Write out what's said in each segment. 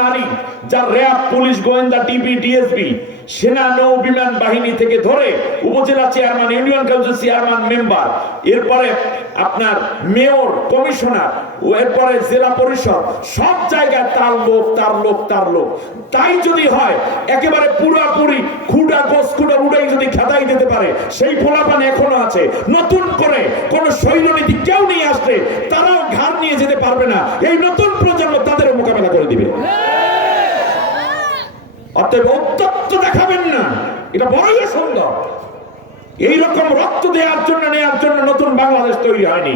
নারী যার RAB, police, গোয়েন্দা টিপি ডিএসপি, সেনা, নৌ, বিমান বাহিনী থেকে ধরে উপজেলা chairman, union council chairman member, এরপরে আপনার মেয়র, কমিশনার এরপরে জেলা পরিষদ, সব জায়গায় তার লোক তার লোক তার লোক। তাই যদি হয়, একেবারে পুরাপুরি খুঁড়া গোস খুঁড়া উড়াই যদি খেদাই দিতে পারে, সেই ফলাফান এখনও আছে। নতুন করে কোন শৈলনীতি কেউ নিয়ে আসলে তারাও ঘাড় নিয়ে যেতে পারবে না। এই নতুন প্রজন্ম তাদের মোকাবেলা করে দিবে অতএব দেখাবেন না। এটা বড়ই সুন্দর এই রকম রক্ত দেওয়ার জন্য নেওয়ার জন্য নতুন বাংলাদেশ তৈরি হয়নি।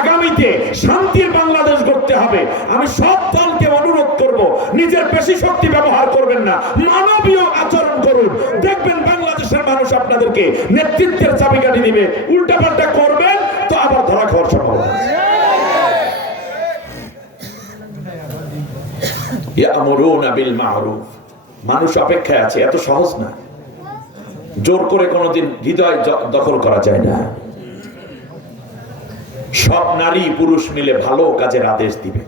আগামীতে শান্তির বাংলাদেশ গড়তে হবে। আমি সব দলকে অনুরোধ করব, নিজের পেশি শক্তি ব্যবহার করবেন না। মানবীয় আচরণ করুন। দেখবেন বাংলাদেশের মানুষ আপনাদেরকে নেতৃত্বের চাবিকাঠি দিবে। উল্টাপাল্টা করবেন, তো আবার ধরা খাওয়ার সম্ভাবনা বিল মারুফ। মানুষ অপেক্ষায় আছে, এত সহজ না। জোর করে কোনোদিন হৃদয় দখল করা যায় না। সব নারী পুরুষ মিলে ভালো কাজের আদেশ দিবে।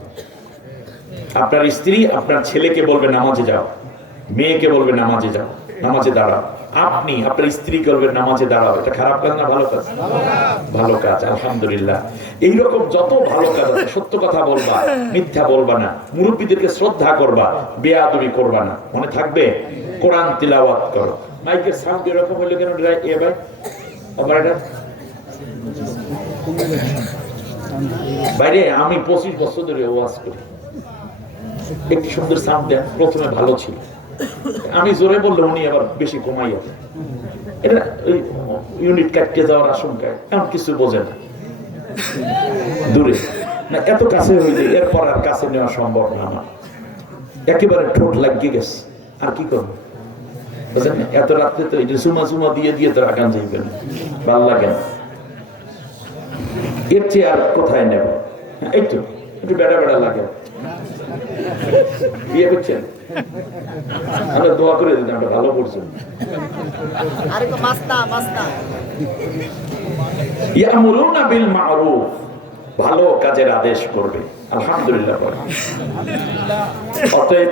আপনার স্ত্রী আপনার ছেলেকে বলবে, নামাজে যাও। মেয়েকে বলবে, নামাজে যাও। নামাজে দাঁড়াও। আপনি, আপনার স্ত্রীকে বলবেন নামাজে দাঁড়াও, এটা খারাপ কাজ না ভালো কাজ? ভালো কাজ, আলহামদুলিল্লাহ। এইরকম যত ভালো কাজ আছে, সত্য কথা বলবা, মিথ্যা বলবা না, মুরব্বীদেরকে শ্রদ্ধা করবা, বেয়াদবি করবা না। মনে থাকবে? কোরআন তিলাওয়াত করো। মাইকের সাউন্ড এরকম হইল কেন এ ভাই এটা? বাইরে, আমি পঁচিশ বছর ধরে ওয়াজ করি। একটি সুন্দর সাউন্ড দেন, প্রথমে ভালো ছিল। আমি জোরে বললে উনি আবার বেশি আছে এটা ওই ইউনিট কাটতে যাওয়ার আশঙ্কায় এমন কিছু বোঝে না। দূরে। না এত কাছে হইলে এরপর আর কাছে নেওয়া সম্ভব না আমার। একেবারে ঠোঁট লাগিয়ে গেছে। আর কি করব? বুঝলেন? এত রাত্রে তো এটা সুমা সুমা দিয়ে দিয়ে তো আগান যাইবে না। ভালো লাগে না। এর চেয়ে আর কোথায় নেব? হ্যাঁ, এই তো। একটু বেড়া বেড়া লাগে। বিয়ে করছেন? আমরা দোয়া করে দিন আমরা ভালো মাস্তা ইয়ামুরুনা বিল মারুফ। ভালো কাজের আদেশ করবে। আলহামদুলিল্লাহ অতএব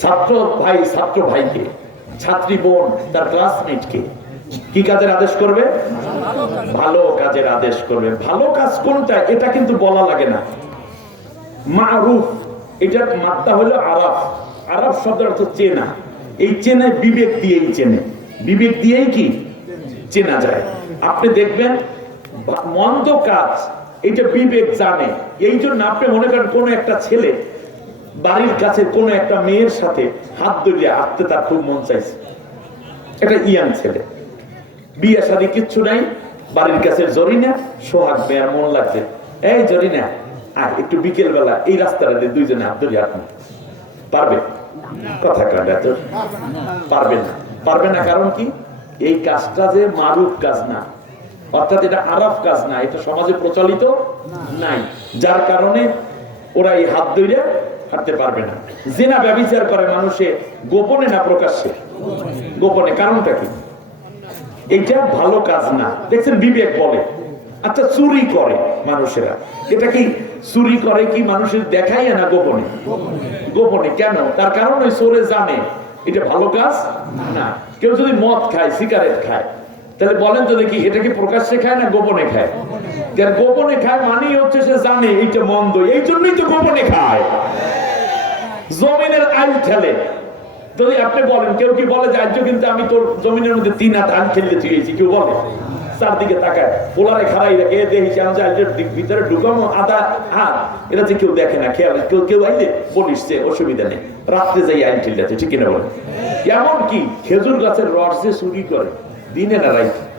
ছাত্র ভাই ছাত্র ভাইকে ছাত্রী বোন তার ক্লাসমেটকে কি কাজের আদেশ করবে? ভালো কাজের আদেশ করবে। ভালো কাজ কোনটা? এটা কিন্তু বলা লাগে না। মারুফ। এটার মাত্রা হলো আরাফ। আরাফ শব্দের অর্থ চেনা। এই চেনে বিবেক দিয়েই চেনে। বিবেক দিয়েই কি? চেনা যায়। আপনি দেখবেন মন্দ কাজ, এটা বিবেক জানে। এই জন্য আপনি মনে করেন কোন একটা ছেলে বাড়ির কাছে কোন একটা মেয়ের সাথে হাত ধরিয়ে আঁকতে তার খুব মন চাইছে। এটা ইয়াং ছেলে। বিয়ে শাদী কিচ্ছু নাই, বাড়ির কাছে জরিনা, সোহাগ মেয়ের মন লাগছে। এই জরিনা আর একটু বিকেল বেলা এই রাস্তাটা দিয়ে দুইজনে হাত ধরে আপনি পারবে? কথা কাটা তো পারবে না। পারবে না কারণ কি? এই কাজটা যে মারুফ কাজ না। অর্থাৎ এটা আরাফ কাজ না। এটা সমাজে প্রচলিত নাই। যার কারণে ওরা এই হাত ধরে হাঁটতে পারবে না। জেনা ব্যবচার করে মানুষে গোপনে না প্রকাশ্যে? গোপনে। কারণটা কি? এটা ভালো কাজ না। দেখছেন বিবেক বলে। আচ্ছা চুরি করে। মানুষেরা। এটা কি চুরি করে কি মানুষের দেখাই না গোপনে? গোপনে কেন? তার কারণ ওই চোরে জানে। এটা ভালো কাজ? না। কেউ যদি মদ খায়, সিগারেট খায়, তাহলে বলেন তো দেখি এটা কি প্রকাশ্যে খায় না গোপনে খায়? গোপনে খায় মানেই হচ্ছে সে জানে এইটা মন্দ, এই জন্যই তো গোপনে খায়। জমিনের আইল ঠেলে। যদি আপনি বলেন, কেউ কি বলে যে আজ কিন্তু আমি তোর জমিনের মধ্যে তিন হাত আইল ঠেলতে চেয়েছি কেউ বলে? চারদিকে তাকায়। পোলারে খারাই রাখে দেখি যে ভিতরে ঢুকানো আদা হাত। এটা যে কেউ দেখে না, খেয়াল কেউ কেউ আইলে বলিস যে অসুবিধা নেই। রাত্রে যাই আইল ঠেলতে ঠিক কিনা বলে এমন কি খেজুর গাছের রস যে চুরি করে? দিনে না রাইতে?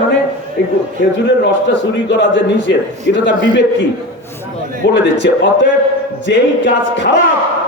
মানে বিবেক কি? বলে দিচ্ছে। অতএব যেই কাজ খারাপ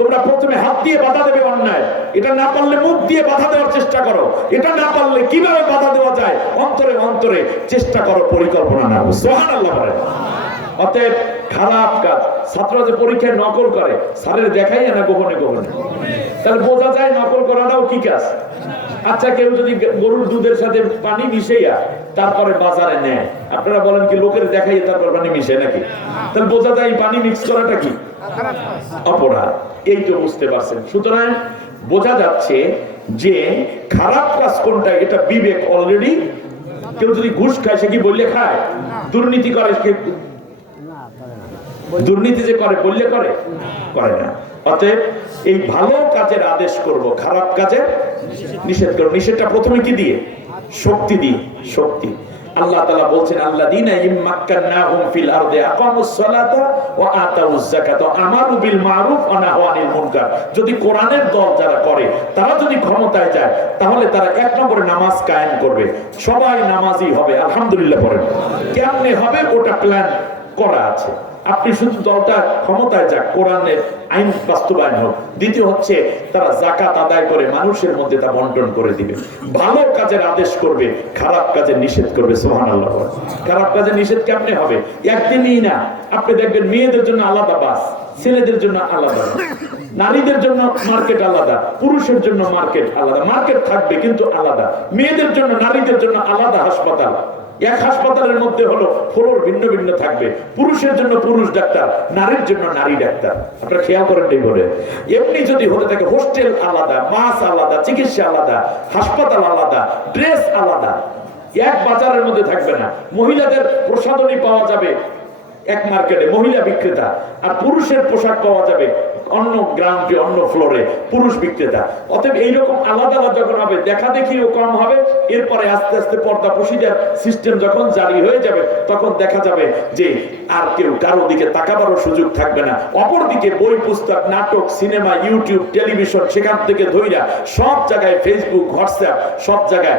তোমরা প্রথমে হাত দিয়ে বাধা দেবে অন্যায়। এটা না পারলে মুখ দিয়ে বাধা দেওয়ার চেষ্টা করো। এটা না পারলে কীভাবে বাধা দেওয়া যায়? অন্তরে অন্তরে চেষ্টা করো, পরিকল্পনা না সুবহানাল্লাহ বলে অতএব খারাপ কাজ। ছাত্ররা যে পরীক্ষায় নকল করে, স্যারের দেখাই না গোপনে গোপনে। তাহলে বোঝা যায় নকল করাটাও কি কাজ? আচ্ছা কেউ যদি গরুর দুধের সাথে পানি মিশাইয়া তারপরে বাজারে নেয়, আপনারা বলেন কি, লোকের দেখাই তারপর পানি মিশে নাকি? তাহলে বোঝা যায় পানি মিক্স করাটা কি? অপরাধ। এই তো বুঝতে পারছেন। সুতরাং বোঝা যাচ্ছে যে খারাপ কাজ কোনটা, এটা বিবেক অলরেডি কেউ যদি ঘুষ খায়, সে কি বললে খায়? দুর্নীতি করে দুর্নীতি যে করে, বললে করে? করে না। অতএব এই ভালো কাজের আদেশ করব, খারাপ নিষেধ করব। নিষেধটা প্রথমে কি দিয়ে? শক্তি দিয়ে, শক্তি। আল্লাহ তাআলা বলছেন আনিল মুনকার। যদি কোরআনের দল যারা করে, তারা যদি ক্ষমতায় যায়, তাহলে তারা এক নম্বরে নামাজ কায়েম করবে। সবাই নামাজি হবে, আলহামদুলিল্লাহ পড়েন। কেমনে হবে? ওটা প্ল্যান করা আছে। আপনি শুধু দলটা ক্ষমতায় যাক, কোরআনের আইন বাস্তবায়ন হোক। দ্বিতীয় হচ্ছে, তারা জাকাত আদায় করে মানুষের মধ্যে তা বন্টন করে দিবে। ভালো কাজের আদেশ করবে, খারাপ কাজের নিষেধ করবে সোহান আল্লাহ খারাপ কাজের নিষেধ কেমনে হবে? একদিনই না। আপনি দেখবেন মেয়েদের জন্য আলাদা বাস, ছেলেদের জন্য আলাদা। নারীদের জন্য মার্কেট আলাদা, পুরুষের জন্য মার্কেট আলাদা। মার্কেট থাকবে কিন্তু আলাদা। মেয়েদের জন্য, নারীদের জন্য আলাদা হাসপাতাল। এক হাসপাতালের মধ্যে হলো ফ্লোর ভিন্ন ভিন্ন থাকবে। পুরুষের জন্য পুরুষ ডাক্তার, নারীর জন্য নারী ডাক্তার। আপনারা খেয়াল করেন এই বলে। এমনি যদি হতে থাকে হোস্টেল আলাদা, মাস আলাদা, চিকিৎসা আলাদা, হাসপাতাল আলাদা, ড্রেস আলাদা। এক বাজারের মধ্যে থাকবে না। মহিলাদের প্রসাদনী পাওয়া যাবে এক মার্কেটে মহিলা বিক্রেতা। আর পুরুষের পোশাক পাওয়া যাবে অন্য গ্রাউন্ডে অন্য ফ্লোরে পুরুষ বিক্রেতা। অতএব এইরকম আলাদা আলাদা যখন হবে, দেখা দেখিও কম হবে, এরপরে আস্তে আস্তে পর্দা প্রসিজার সিস্টেম যখন জারি হয়ে যাবে, তখন দেখা যাবে যে আর কেউ কারও দিকে তাকাবারও সুযোগ থাকবে না। অপরদিকে বই, পুস্তক, নাটক, সিনেমা ইউটিউব টেলিভিশন সেখান থেকে ধইরা সব জায়গায় ফেসবুক হোয়াটসঅ্যাপ সব জায়গায়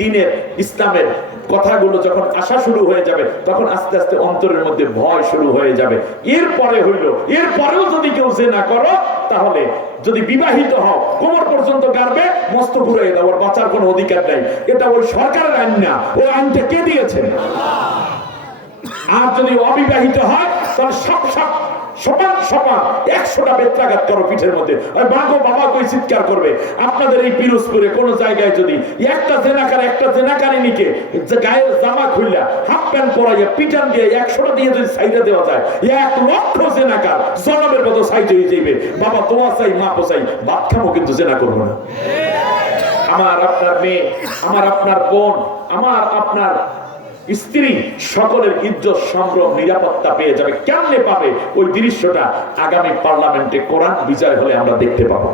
দিনের, ইসলামের কথাগুলো যখন আসা শুরু হয়ে যাবে, তখন আস্তে আস্তে অন্তরের মধ্যে ভয় শুরু হয়ে যাবে। এরপরে হইল, এরপরেও যদি কেউ যে না করো, তাহলে যদি বিবাহিত হও, কোমর পর্যন্ত গাড়বে, মস্ত ঘুরে দাও ওর বাঁচার কোনো অধিকার নাই। এটা ওই সরকারের আইন না, ওই আইনটা কে দিয়েছে? আর যদি অবিবাহিত হয়, তাহলে সব সব সমান সমান একশোটা বেত্রাঘাত করো পিঠের মধ্যে। বাঘো বাবা কই চিৎকার করবে? আপনাদের এই পিরোজপুরে কোন জায়গায় যদি একটা জেনাকার, একটা জেনাকারিনীকে যে গায়ের জামা খুললা, হাফ প্যান্ট পরাইয়া পিটান দিয়ে একশোটা দিয়ে যদি সাইডে দেওয়া যায়, এক লক্ষ জেনাকার জনমের মতো সাইড হয়ে যাইবে। বাবা তোমার চাই মা পোসাই ভাত খাব কিন্তু জেনা করব না। আমার আপনার মেয়ে, আমার আপনার বোন, আমার আপনার স্ত্রী সকলের ইজ্জত সংগ্রহ নিরাপত্তা পেয়ে যাবে। কেমনে পাবে? ওই দৃশ্যটা আগামী পার্লামেন্টে কোরআন বিচার হলে আমরা দেখতে পাবো।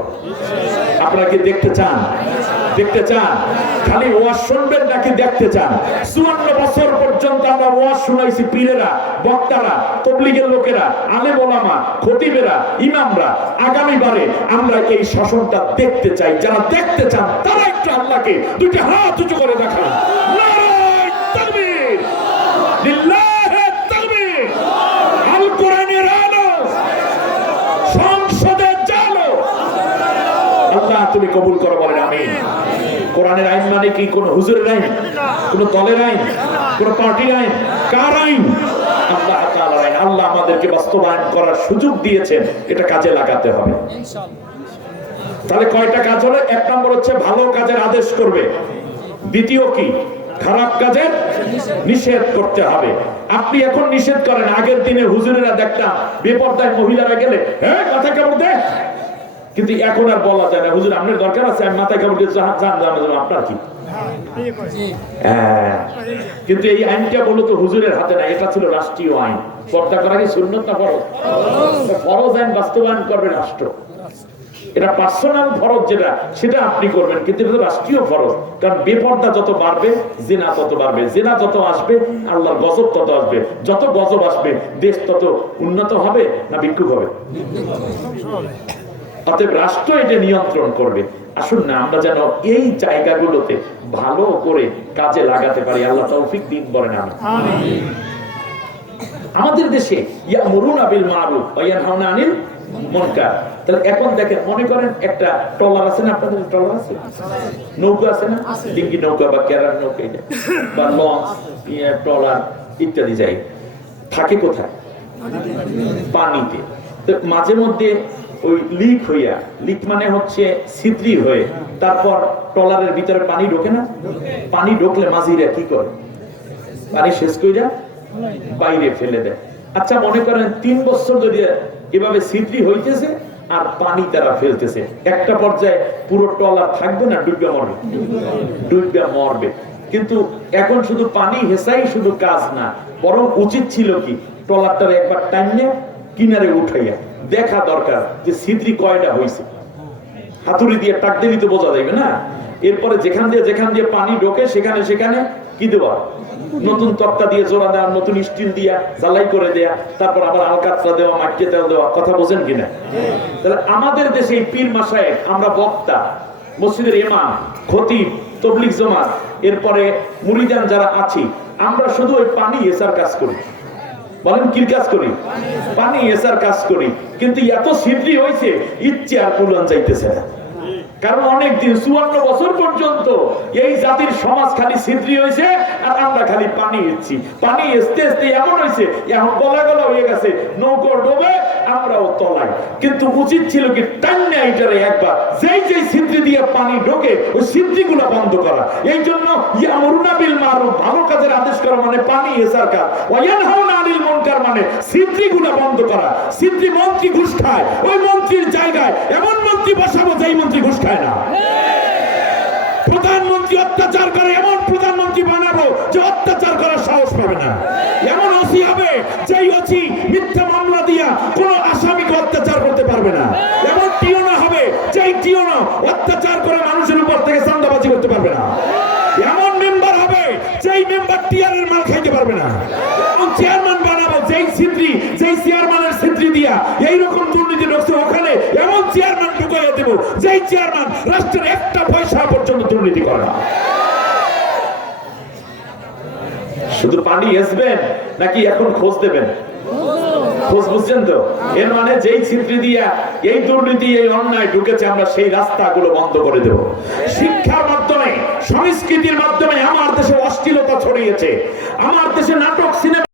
আপনারা কি দেখতে চান? দেখতে চান? খালি ওয়াজ শুনবেন নাকি দেখতে চান? চুয়ান্ন বছর পর্যন্ত আমরা ওয়াজ শুনাইছি পীরেরা, বক্তারা, তবলিগের লোকেরা, আলেম ওলামা, খতিবেরা, ইমামরা। আগামীবারে আমরা এই শাসনটা দেখতে চাই। যারা দেখতে চান, তারা একটু আল্লাহকে দুইটা হাত উঁচু করে দেখান। কবুল করো বলেন আমি কোরআনের আইন মানে কি? কোন হুজুরের আইন? কোন দলের আইন? কোন পার্টির আইন? কার আইন? আল্লাহ আল্লাহ আমাদেরকে বাস্তবায়ন করার সুযোগ দিয়েছেন। এটা কাজে লাগাতে হবে। তাহলে কয়টা কাজ হলো? এক নম্বর হচ্ছে ভালো কাজের আদেশ করবে। দ্বিতীয় কি? খারাপ কাজের নিষেধ করতে হবে। আপনি এখন নিষেধ করেন, আগের দিনে হুজুরেরা দেখতাম, বেপর্দায় মহিলারা গেলে হ্যাঁ কথা কাপড় দে কিন্তু এখন আর বলা যায় না। হুজুর, আপনার দরকার আছে, আমি মাথায় কাপড় দিয়ে জান আপনার কি? হ্যাঁ। কিন্তু এই আইনটা বলো তো হুজুরের হাতে না, এটা ছিল রাষ্ট্রীয় আইন। পর্দা করা কি না ফরজ? ফরজ আইন বাস্তবায়ন করবে রাষ্ট্র। এটা পার্সোনাল ফরজ যেটা, সেটা আপনি করবেন, কিন্তু এটা রাষ্ট্রীয় ফরজ। কারণ বেপর্দা যত বাড়বে, জেনা তত বাড়বে। জেনা যত আসবে, আল্লাহর গজব তত আসবে। যত গজব আসবে, দেশ তত উন্নত হবে না বিক্ষোভ হবে? অতএব রাষ্ট্র এটা নিয়ন্ত্রণ করবে। আসুন না আমরা যেন এই জায়গাগুলোতে ভালো করে কাজে লাগাতে পারি। আল্লাহ তৌফিক দিন বলেন আমি আমাদের দেশে ইয়ামুরুন আবিল মারুফ ওয়া ইয়ানহাউনা আনিল মুনকার। তাহলে এখন দেখেন মনে করেন একটা ট্রলার আছে না? আপনাদের ট্রলার আছে? নৌকা আছে না? ডিঙ্গি নৌকা বা কেরার নৌকা এটা। বা লঞ্চ ইয়ে, ট্রলার ইত্যাদি যাই। থাকে কোথায়? পানিতে। তো মাঝে মধ্যে ওই লিক হইয়া, লিক মানে হচ্ছে ছিদ্রি হয়ে, তারপর ট্রলারের ভিতরে পানি ঢোকে না? পানি ঢোকলে মাঝিরা কি করে? পানি শেষ কইরা বাইরে ফেলে দেয়। আচ্ছা মনে করেন তিন বছর যদি এভাবে ছিদ্রি হইতেছে আর পানি তারা ফেলতেছে, একটা পর্যায়ে পুরো টলার থাকবে না, ডুববে মরবে? ডুববে মরবে। কিন্তু এখন শুধু পানি হেসাই শুধু কাজ না, বরং উচিত ছিল কি? ট্রলারটার একবার টাইমে কিনারে উঠাইয়া দেখা দরকার যে ছিদ্রি কয়টা হয়েছে হাতুড়ি দিয়ে টাক দিলি তো বোঝা যাবে না? এরপরে যেখান দিয়ে যেখান দিয়ে পানি ঢোকে, সেখানে সেখানে কি দেওয়া? নতুন তক্তা দিয়ে জোড়া দেওয়া, নতুন স্টিল দিয়া জ্বালাই করে দেয়া, তারপর আবার আলকাতরা দেওয়া মাটিয়ে তেল দেওয়া, কথা বোঝেন কিনা তাহলে আমাদের দেশে এই পীর মাসায় আমরা বক্তা, মসজিদের ইমাম, খতিব তবলিক জমা এরপরে মুরিদান যারা আছি, আমরা শুধু ওই পানি এসার কাজ করি। বলেন কি কাজ করি? পানি, এসার কাজ করি। কিন্তু এত সিদ্ধি হয়েছে ইচ্ছে আর পুলন যাইতেছে না। কারণ অনেক দিন, চুয়ান্ন বছর পর্যন্ত এই জাতির সমাজ খালি ছিদ্রি হয়েছে আর আমরা খালি পানি ইচ্ছি পানি এসতে এসতে এমন হয়েছে, এখন গলা গলা হয়ে গেছে, নৌকো ডোবে, আমরাও তলাই। কিন্তু উচিত ছিল কি টান্না এটারে একবার যেই যেই ছিদ্রি দিয়ে পানি ঢোকে, ওই ছিদ্রিগুলো বন্ধ করা। এই জন্য ইয়ামরুনা বিল মারুফ ভালো কাজের আদেশ করা মানে পানি এসার কাজ। ওয়ায়ানহাউনা আনিল মুনকার মানে ছিদ্রিগুলো বন্ধ করা। ছিদ্রি মন্ত্রী ঘুষ খায়, ওই মন্ত্রীর জায়গায় এমন মন্ত্রী বসাবো যেই মন্ত্রী ঘুষ খায়। না। প্রধানমন্ত্রী অত্যাচার করে, এমন প্রধানমন্ত্রী বানাবো যে অত্যাচার করার সাহস পাবে না। এমন ওসি হবে যেই ওসি মিথ্যা মামলা দিয়া কোন আসামিকে অত্যাচার করতে পারবে না এমন টিওনা হবে যেই টিওনা অত্যাচার করে মানুষের উপর থেকে চান্দাবাজি করতে পারবে না এমন মেম্বার হবে যেই মেম্বার টিয়ারের মাল খাইতে পারবে না এমন চেয়ারম্যান বানাবো যেই সিদ্রি যেই চেয়ারম্যানের সিদ্রি দিয়া এইরকম দুর্নীতি ঢুকছে ওখানে এমন চেয়ারম্যান ঢুকাইয়া দেব যেই চেয়ারম্যান রাষ্ট্রের একটা পয়সা পর্যন্ত দুর্নীতি করে। শুধু পানি এসবেন নাকি এখন খোঁজ দেবেন? খোঁজ বুঝছেন তো? এর মানে যেই ছিদ্রি দিয়া এই দুর্নীতি, এই অন্যায় ঢুকেছে, আমরা সেই রাস্তাগুলো বন্ধ করে দেব। শিক্ষার মাধ্যমে, সংস্কৃতির মাধ্যমে আমার দেশে অশ্লীলতা ছড়িয়েছে। আমার দেশে নাটক, সিনেমা